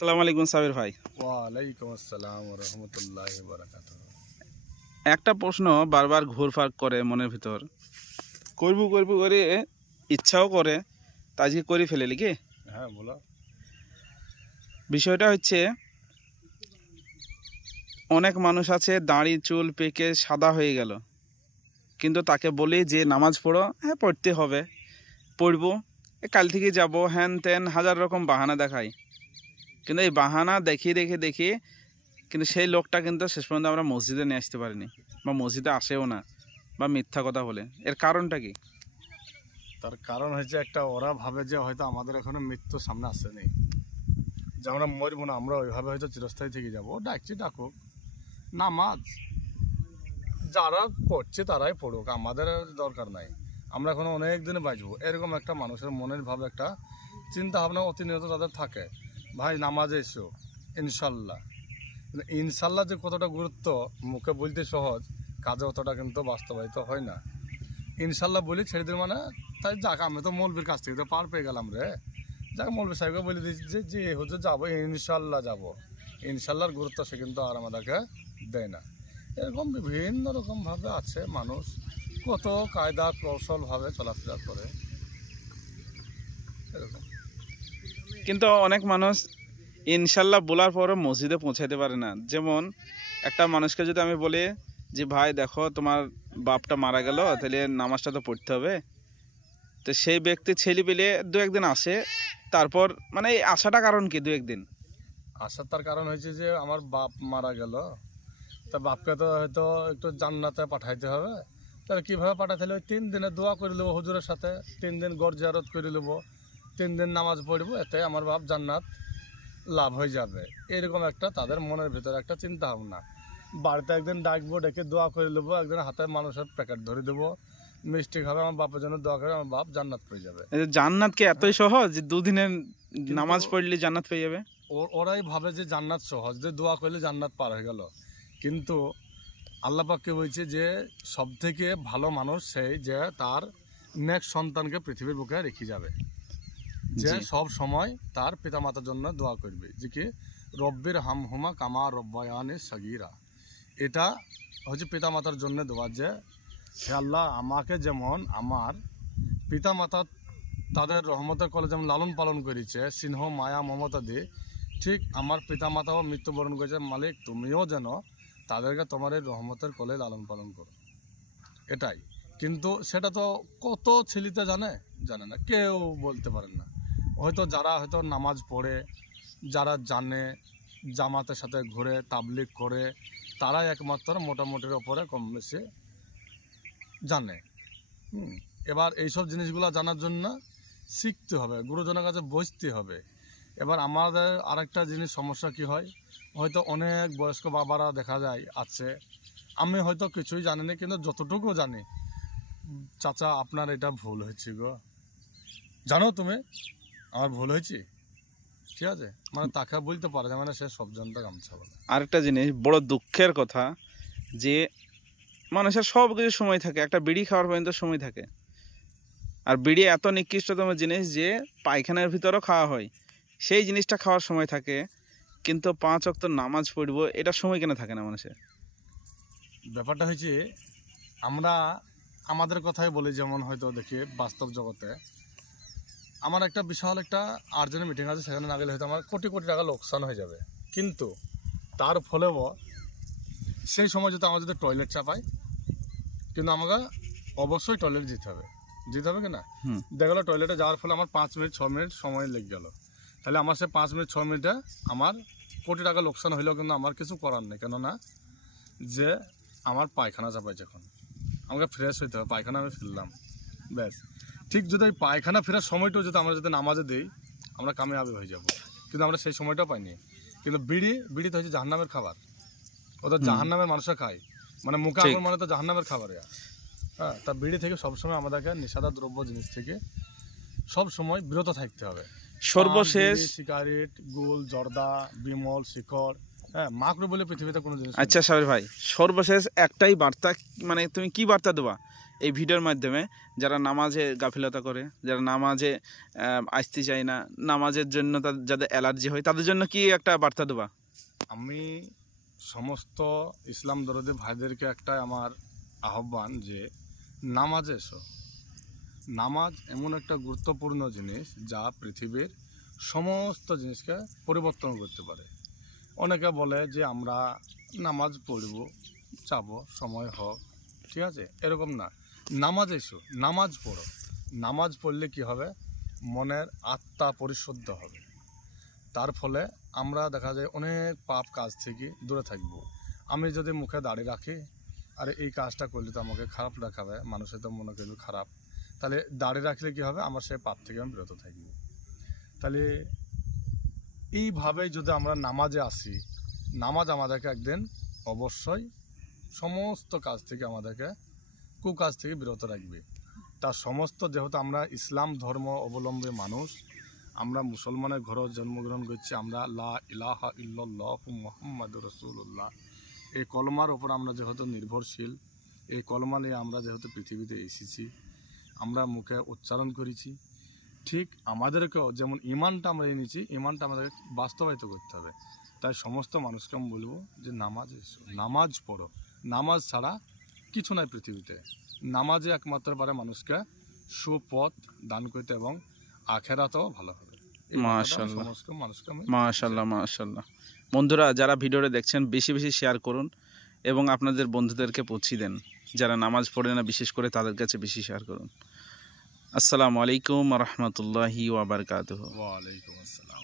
আসসালামু আলাইকুম সাবির ভাই। ওয়ালাইকুম আসসালাম রহমতুল্লাহ বারাকাত একটা প্রশ্ন বারবার ঘুরফার করে মনের ভিতর। করব করব করে ইচ্ছাও করে তা আজকে করে ফেলে কি? হ্যাঁ বলো। বিষয়টা হচ্ছে অনেক মানুষ আছে দাড়ি চুল পেকে সাদা হয়ে গেল। কিন্তু তাকে বলি যে নামাজ পড়ো হ্যাঁ পড়তে হবে। পড়ব এ কাল থেকে যাব হ্যান ত্যান হাজার রকম বাহানা দেখায় কিন্তু এই বাহানা দেখিয়ে দেখে দেখিয়ে কিন্তু সেই লোকটা কিন্তু শেষ পর্যন্ত আমরা মসজিদে নিয়ে আসতে পারিনি বা মসজিদে আসেও না বা মিথ্যা কথা বলে। এর কারণটা কি? তার কারণ হচ্ছে একটা ওরা ভাবে যে হয়তো আমাদের এখনও মৃত্যু সামনে আসেনি। যে আমরা মরবো না, আমরা ওইভাবে হয়তো চিরস্থায়ী থেকে যাব। ডাকছি, ডাকুক। নামাজ। যারা পড়ছে তারাই পড়ুক, আমাদের দরকার নাই। আমরা এখনও অনেক দিনে বাঁচবো। এরকম একটা মানুষের মনের ভাবে, একটা চিন্তা ভাবনা অতিনিয়ত তাদের থাকে। ভাই, নামাজে এসো, ইনশাল্লাহ। ইনশাল্লাহ যে কতটা গুরুত্ব, মুখে বলতে সহজ, কাজে অতটা কিন্তু বাস্তবায়িত হয় না। ইনশাল্লাহ বলি, ছেড়ে দিল মানে তাই যাক, আমি তো মৌলবীর কাছ থেকে তো পার পেয়ে গেলাম রে। যাক মৌলবী সাহেবকে বলে দিয়েছি যে যে হুজুর যাব, ইনশাল্লাহ যাব। ইনশাল্লাহর গুরুত্ব সে কিন্তু আর আমাদেরকে দেয় না। এরকম বিভিন্ন রকমভাবে আছে মানুষ, কত কায়দা কৌশলভাবে চলাফেরা করে। এরকম। কিন্তু অনেক মানুষ ইনশাল্লাহ বলার পরও মসজিদে পৌঁছাইতে পারে না। যেমন একটা মানুষকে যদি আমি বলি যে, ভাই, দেখো তোমার বাপটা মারা গেল, তাহলে নামাজটা তো পড়তে হবে। তো সেই ব্যক্তি ছেলে পেলে দু একদিন আসে, তারপর মানে এই আসাটা কারণ কি দু একদিন? আসার তার কারণ হয়েছে যে, আমার বাপ মারা গেল। তা বাপকে তো হয়তো একটু জান্নাতে পাঠাইতে হবে। তাহলে কীভাবে পাঠাতে হবে ওই তিন দিনে দোয়া করে নেব হুজুরের সাথে, তিন দিন গড় করে নেব। তিন দিন নামাজ পড়ব এতে আমার বাপ জান্নাত লাভ হয়ে যাবে। এরকম একটা তাদের মনের ভিতরে একটা চিন্তা ভাবনা। বাড়িতে একদিন ডাকবো ডেকে দোয়া করে নেব একদিন হাতে মানুষের প্যাকেট ধরে দেবো। মিষ্টি খাবে আমার বাপের জন্য দোয়া করে আমার বাপ জান্নাত পেয়ে যাবে। জান্নাত কি এতই সহজ? যে দুদিনের নামাজ পড়লে জান্নাত পেয়ে যাবে? ও- ওরাই ভাবে যে জান্নাত সহজ যে দোয়া করলে জান্নাত পার হয়ে গেল। কিন্তু আল্লাহ পাককে বলছে যে সব থেকে ভালো মানুষ সেই যে তার নেক্সট সন্তানকে পৃথিবীর বুকে রেখে যাবে। যে। সব সময় তার পিতামাতার জন্য দোয়া করবে যে কি রব্বির হাম হুমা কামা রব্বায়ানে সগিরা। এটা হচ্ছে পিতামাতার জন্য দোয়া যে হে আল্লাহ আমাকে যেমন আমার পিতামাতা তাদের রহমতের কলে যেমন লালন পালন করেছে সিংহ মায়া মমতা দিয়ে ঠিক আমার পিতামাতাও মৃত্যুবরণ করেছে। মালিক তুমিও যেন তাদেরকে তোমার এই রহমতের কলে লালন পালন করো। এটাই। কিন্তু সেটা তো কত ছেলিতে জানে? জানে না। কেউ বলতে পারেন না। হয়তো যারা হয়তো নামাজ পড়ে, যারা জানে, জামাতের সাথে ঘুরে তাবলিক করে, তারাই একমাত্র মোটামুটির ওপরে কম বেশি জানে। হুম, এবার এইসব জিনিসগুলো জানার জন্য শিখতে হবে, গুরুজনের কাছে বসতে হবে। এবার আমাদের আরেকটা জিনিস সমস্যা কি হয়, হয়তো অনেক বয়স্ক বাবারা দেখা যায় আছে, আমি হয়তো কিছুই জানি না কিন্তু যতটুকু জানি, চাচা, আপনার এটা ভুল হয়েছে গো। জানো তুমি? আমার ভুল হয়েছে? ঠিক আছে? মানে তাকে বলতে পারে যে মানে সে সব জানতে গামছা বলে আরেকটা জিনিস বড় দুঃখের কথা যে মানুষের সব কিছু সময় থাকে একটা বিড়ি খাওয়ার পর্যন্ত সময় থাকে। আর বিড়ি এত নিকৃষ্টতম জিনিস যে পায়খানার ভিতরেও খাওয়া হয়। সেই জিনিসটা খাওয়ার সময় থাকে কিন্তু পাঁচ অক্ত নামাজ পড়ব এটা সময় কেন থাকে না মানুষের? ব্যাপারটা হয়েছে আমরা আমাদের কথাই বলি যেমন হয়তো দেখি বাস্তব জগতে আমার একটা বিশাল একটা আর্জেন্ট মিটিং আছে সেখানে না গেলে হয়তো আমার কোটি কোটি টাকা লোকসান হয়ে যাবে। কিন্তু তার ফলেও সেই সময় যদি আমার যদি টয়লেট চাপাই কিন্তু আমাকে অবশ্যই টয়লেট যেতে হবে। যেতে হবে কি না। দেখা গেলো টয়লেটে যাওয়ার ফলে আমার পাঁচ মিনিট ছ মিনিট সময় লেগে গেল। তাহলে আমার সে পাঁচ মিনিট ছ মিনিটে আমার কোটি টাকা লোকসান হইলেও কিন্তু আমার কিছু করার নেই। কেননা যে আমার পায়খানা চাপাইছে এখন আমাকে ফ্রেশ হইতে হবে পায়খানা আমি ফেললাম। ব্যাস। ঠিক যদি ওই পায়খানা ফেরার সময়টাও যদি আমরা যদি নামাজে দিই আমরা কামিয়াবি হয়ে যাব। কিন্তু আমরা সেই সময়টাও পাইনি। কিন্তু বিড়ি বিড়ি তো হচ্ছে জাহান্নামের খাবার। ওদের জাহান্নামের মানুষরা খায়। মানে মুখে। আগুন মানে তো জাহান্নামের খাবার। হ্যাঁ তা বিড়ি থেকে সবসময় আমাদেরকে নিষাদা দ্রব্য জিনিস থেকে সব সময় বিরত থাকতে হবে। সর্বশেষ সিগারেট গুল জর্দা বিমল শিখর হ্যাঁ মাকড় বলে পৃথিবীতে কোনো জিনিস আচ্ছা সাবির ভাই সর্বশেষ একটাই বার্তা মানে তুমি কি বার্তা দেবা? এই ভিডিওর মাধ্যমে যারা নামাজে গাফিলতা করে, যারা নামাজে আসতে চায় না, নামাজের জন্য তাদের যাদের অ্যালার্জি হয়, তাদের জন্য কি একটা বার্তা দেবা? আমি সমস্ত ইসলাম দরদে ভাইদেরকে একটা আমার আহ্বান যে, নামাজে এসো। নামাজ এমন একটা গুরুত্বপূর্ণ জিনিস যা পৃথিবীর সমস্ত জিনিসকে পরিবর্তন করতে পারে। অনেকে বলে যে, আমরা নামাজ পড়ব যাব সময় হোক। ঠিক আছে? এরকম না। নামাজ এসো, নামাজ পড়ো। নামাজ পড়লে কি হবে? মনের আত্মা পরিশুদ্ধ হবে। তার ফলে আমরা দেখা যায় অনেক পাপ কাজ থেকে দূরে থাকব। আমি যদি মুখে দাড়ি রাখি, আর এই কাজটা করলে তো আমাকে খারাপ দেখাবে মানুষের তো মনে করবে খারাপ। তাহলে দাড়ি রাখলে কি হবে? আমার সেই পাপ থেকে আমি বিরত থাকব। তাহলে এইভাবে যদি আমরা নামাজে আসি, নামাজ আমাদেরকে একদিন অবশ্যই সমস্ত কাজ থেকে আমাদেরকে কুকাজ থেকে বিরত রাখবে। তার সমস্ত যেহেতু আমরা ইসলাম ধর্ম অবলম্বী মানুষ, আমরা মুসলমানের ঘরে জন্মগ্রহণ করছি, আমরা লা ইলাহা ইল্লাল্লাহ মুহাম্মাদ রসুল্লাহ এই কলমার ওপর আমরা যেহেতু নির্ভরশীল, এই কলমা নিয়ে আমরা যেহেতু পৃথিবীতে এসেছি, আমরা মুখে উচ্চারণ করেছি, ঠিক আমাদেরকেও যেমন ইমানটা আমরা এনেছি, ইমানটা আমাদেরকে বাস্তবায়িত করতে হবে। তাই সমস্ত মানুষকে আমি বলব যে নামাজ নামাজ পড়ো। নামাজ ছাড়া কিছু নাই পৃথিবীতে। নামাজে একমাত্র পারে মানুষকে সুপথ দান করতে এবং আখেরাতেও ভালো হবে। মাশাল্লাহ মাশাল্লাহ বন্ধুরা যারা ভিডিওটা দেখছেন বেশি বেশি শেয়ার করুন এবং আপনাদের বন্ধুদেরকে পৌঁছে দেন। যারা নামাজ পড়ে না বিশেষ করে তাদের কাছে বেশি শেয়ার করুন। আসসালামু আলাইকুম রহমতুল্লাহি ওয়াবারকাতুহ ওয়ালাইকুম আসসালাম।